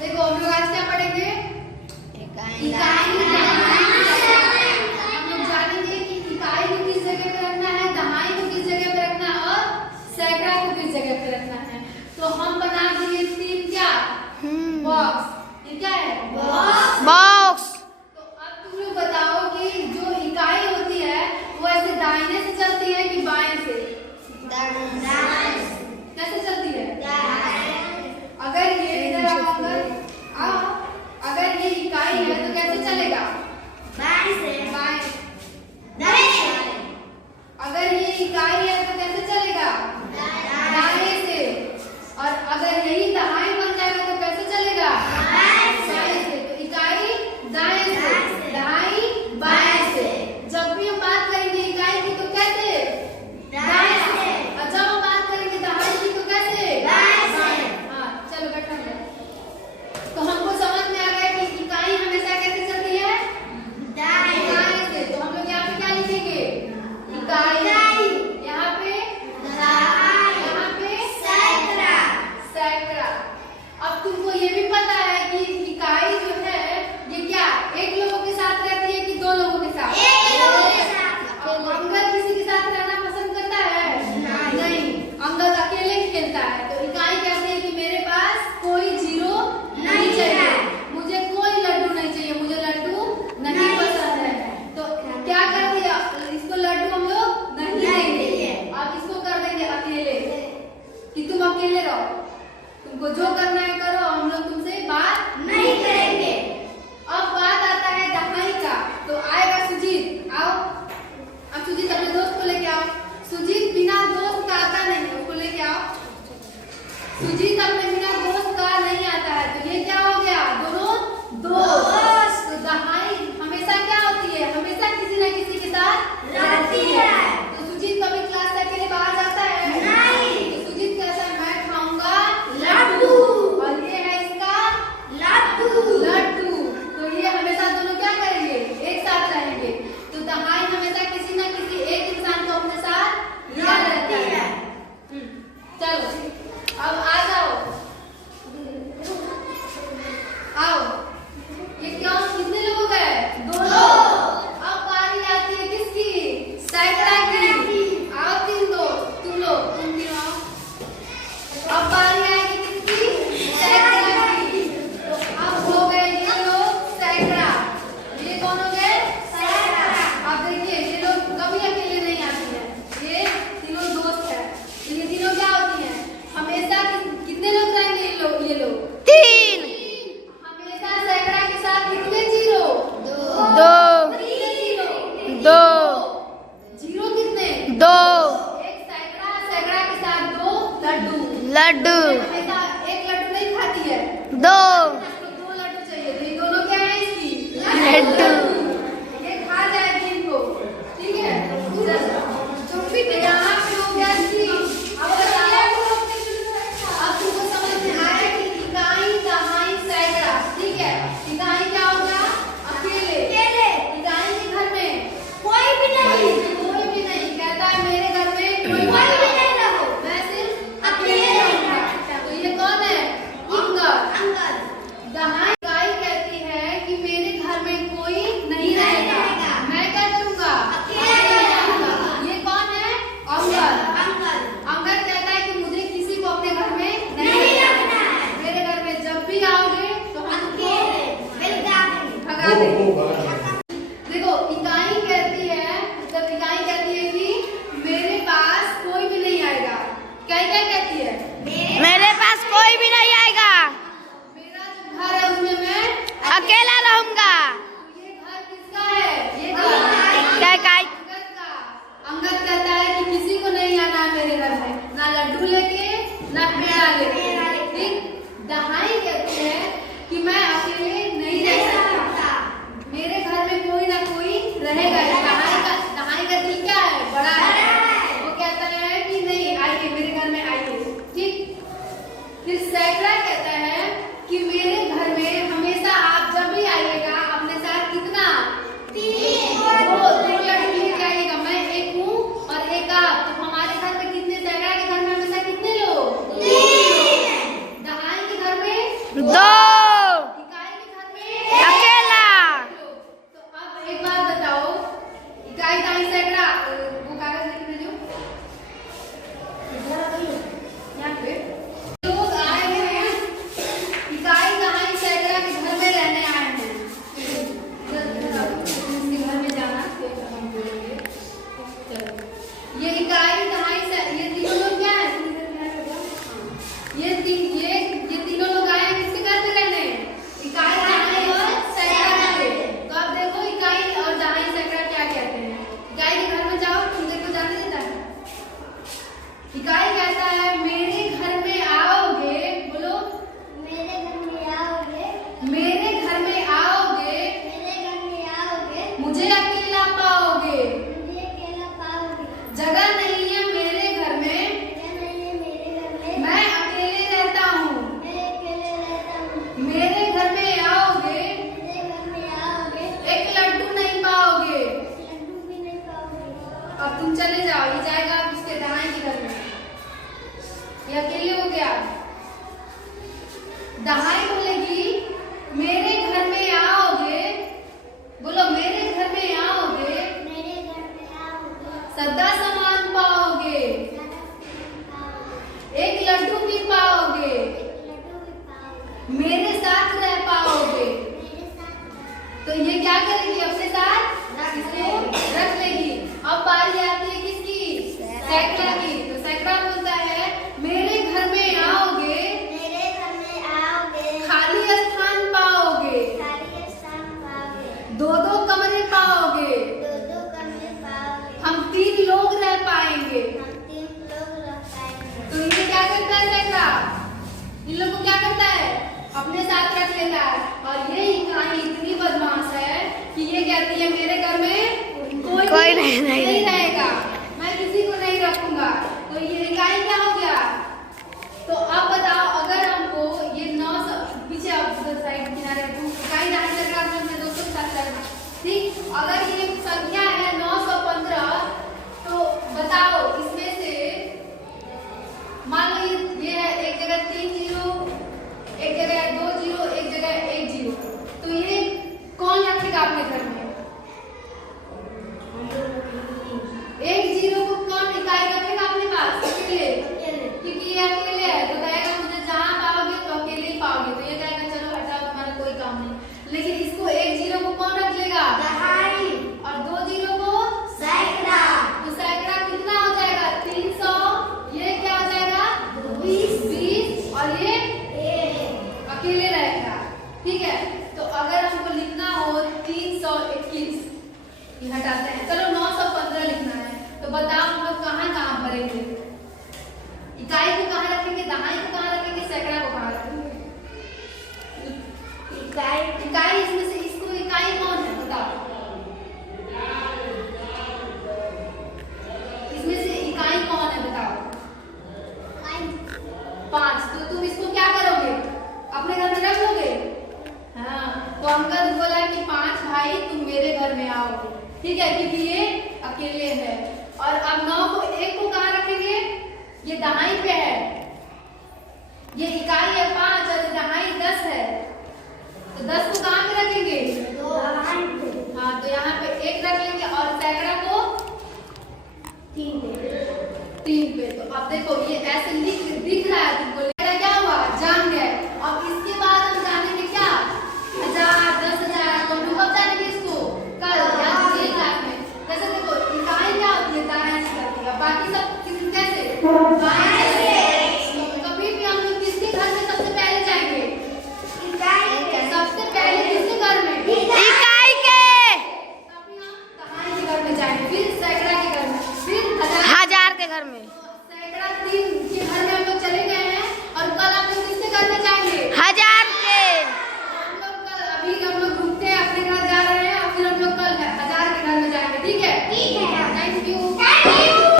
देखो हम लोग आज क्या पढ़ेंगे? इकाई। हम लोग जानेंगे कि इकाई को किस जगह पे रखना है, दहाई को किस जगह पे रखना है और सैकड़ा को किस जगह पे रखना है। तो हम बना दिए 3 क्या बॉक्स। ये क्या है? बॉक्स। तो अब तुम लोग बताओ कि जो इकाई होती है वो ऐसे दाहिने से चलती है कि बाएं से? कैसे चलती है? अगर ये इधर आओ, अगर ये इकाई है तो कैसे चलेगा? बाएं से। अगर ये इकाई है तो कैसे चलेगा? दाएं से। और अगर यही दहाई बन जाएगा तो कैसे चलेगा? बाएं से। तो इकाई दाएं से, दहाई बाएं से। जब भी हम बात करेंगे इकाई की तो कैसे? दाएं से। और जब हम बात करेंगे दहाई की तो कैसे? बाएं से। हाँ चलो बैठा है। तो हमको समझ में आ गया कि इकाई हमेशा कैसे चलती है? दाएं से। तो हम लोग यहाँ पे क्या लिखेंगे? इकाई। यहाँ पे यहाँ पे सैकड़ा। अब तुमको ये भी पता है कि इकाई जो है ये क्या एक लोगों के साथ रहती है कि 2 लोगों के साथ? अब अंगद किसी के साथ रहना पसंद करता है? नहीं, अंगद अकेले खेलता है। तो इकाई कहती है कि मेरे पास कोई जीरो नहीं चाहिए, मुझे कोई लड्डू नहीं चाहिए, मुझे लड्डू नहीं पसंद है। तो क्या करते हैं? इसको लड्डू हम लोग नहीं देंगे। अब इसको कर देंगे अकेले कि तुम अकेले रहो, तुमको जो करना है करो, हम लोग तुमसे बात नहीं करेंगे। अब बात आता है दहाई का। तो आएगा सुजीत, आओ। अब सुजीत अपने दोस्त को लेके आओ। सुजीत बिना दोस्त का आता नहीं है, उसको लेके आओ। सुजीत अपने बिना दोस्त का नहीं आता है। तो ये क्या हो गया? दोनों दोस्त। तो दहाई हमेशा क्या होती है? हमेशा किसी न किसी के साथ रहती है। तो सुजीत कभी क्लास से अकेले बाहर जाता है? नहीं। तो सुजीत कहता है मैं खाऊंगा लड्डू, और ये है इसका लड्डू। तो ये हमेशा दोनों क्या करेंगे? एक साथ रहेंगे। तो दहाई हमेशा किसी न किसी एक इंसान को अपने साथ लिया रहता है। चलो अब आ जाओ, आओ। ये क्यों कितने लोग हो गए? 2 लोग। अब बारी आती है किसकी? सैकड़ा की। आओ 3 दोस्त, तुम लोग तुम तीनों आओ। अब बारी आएगी किसकी? सैकड़ा की। तो अब हो गए ये लोग सैकड़ा। ये कौन हो गए? सैकड़ा। अब देखिए ये लोग कभी अकेले नहीं आती है, ये तीनों दोस्त है। तो ये तीनों क्या होती है? हमेशा कितने लोग रहेंगे ये लोग? 3 हमेशा सैकड़ा के साथ कितने जीरो? 2 जीरो कितने? 2 एक सैकड़ा के साथ 2 लड्डू। लड्डू। हमेशा एक लड्डू नहीं खाती है, 2 इसको 2 लड्डू चाहिए। तो ये दोनों क्या है इसकी? लड्डू। ये खा जाएगी इनको, ठीक है? तुम भी यहाँ पे हो गया सी। अब बताओ, अब तुमको समझ में आया कि इकाई दहाई सैकड़ा, ठीक है? इकाई क्या होगा? अकेले। इकाई के घर में कोई भी नहीं कहता है मेरे घर में कोई भी नहीं रहो, मैं सिर्फ अकेले रहूंगा। तो ये कौन है? अंगद। दहाई इकाई कहती है कि मेरे घर में कोई नहीं रहेगा, मैं क्या करूंगा? अकेले रहूंगा। ये कौन है? अंगद कहता है कि मुझे किसी को अपने घर में नहीं रखना है, मेरे घर में जब भी आओगे तो हमको भगा देंगे। देखो इकाई कहती है, जब इकाई कहती है कि मेरे पास कोई भी नहीं आएगा, क्या कहती है? मेरे पास कोई भी नहीं आएगा, मेरा जो घर है उसमें मैं अकेला रहूंगा। तो ये घर किसका है? ये घर क्या अंगद का। अंगद कहता है कि किसी को नहीं आना है मेरे घर में, ना लड्डू लेके ना पेड़ा लेके, ठीक? दहाई कहती है कि मैं अकेले नहीं रह सकता, मेरे घर में कोई ना कोई रहेगा। दहाई का दिल क्या है? बड़ा है। वो कहता है कि नहीं आइए मेरे घर में आइए, ठीक? फिर सैकड़ा कहता है कि मेरे घर में हमेशा आप जब भी आइएगा अपने साथ कितना? 2 लड्डू लेके आइएगा। मैं एक हूँ और एक आप। तो हमारे घर में कितने? सैकड़ा के घर में हमेशा कितने लोग? 3। दहाई के घर में 2 दहाई बोलेगी मेरे घर में आओगे, बोलो मेरे घर में आओगे, सदा सामान पाओगे, एक लड्डू भी पाओगे, मेरे साथ रह पाओगे। तो ये क्या करेगी? अपने साथ इसको रख लेगी। अब बारी आती है किसकी? सैकड़ा की। तो सैकड़ा बोलता है मेरे घर में आओगे, खाली स्थान पाओगे, दो दो कमरे पाओगे, हम 3 लोग रह पाएंगे। तो ये क्या करता है सैकड़ा? इन लोगों को क्या करता है? अपने साथ रख लेता है। और ये इकाई इतनी बदमाश है कि ये कहती है मेरे घर में कोई नहीं रहेगा, मैं किसी को नहीं रखूंगा। तो ये इकाई क्या हो गया? तो अब बताओ, अगर हमको ये 900 पीछे साइड किनारे इकाई नहीं लग रहा है, 200 के साथ लगना ठीक। अगर ये संख्या है 915, तो बताओ इसमें से मान लो ये है एक जगह 3 0, एक जगह 2 0, एक जगह 1 0। तो ये कौन रखेगा अपने घर में? 1 0 को कौन इकाई रखेगा अपने पास? अकेले, क्योंकि ये अकेले है। तो कहेगा मुझे जहाँ पाओगे तो अकेले ही पाओगे। तो ये कहेगा चलो हटाओ, तुम्हारा कोई काम नहीं। लेकिन इसको 1 0 को कौन रख लेगा? और 2 0 को सैकड़ा। तो सैकड़ा कितना हो जाएगा? 300। ये क्या हो जाएगा? 20। और ये अकेले रहेगा। ठीक है। तो अगर हमको लिखना हो 321, ये हटाते हैं। चलो 915 लिखना है। तो बताओ हम लोग कहाँ कहाँ भरेंगे? इकाई को कहाँ रखेंगे? दहाई को कहाँ रखेंगे? सैकड़ा को कहाँ रखेंगे? इकाई इसमें से इसको इकाई कौन है बताओ? इसमें से इकाई कौन है बताओ? 5। तो तुम इसको क्या करोगे? अपने घर में रख लोगे? हाँ। तो अंकल बोला कि 5 भाई तुम मेरे घर में आओगे, ठीक है, क्योंकि ये अकेले है। और अब 9 को 1 को कहाँ रखेंगे? ये दहाई पे है। ये इकाई है 5 और दहाई 10 है। तो 10 को कहाँ पे रखेंगे? हाँ, तो यहाँ पे 1 रख लेंगे और सैकड़ा को 3 पे। तो अब देखो ये ऐसे दिख रहा है तुमको, क्या हुआ? जान गए। अब इसके बाद हम जानेंगे क्या? 1000, 10,000। तो हम कब जानेंगे इसको? कल या दूसरी क्लास में। जैसे देखो इकाई क्या होती है? दाएं से करती है, बाकी सब कैसे?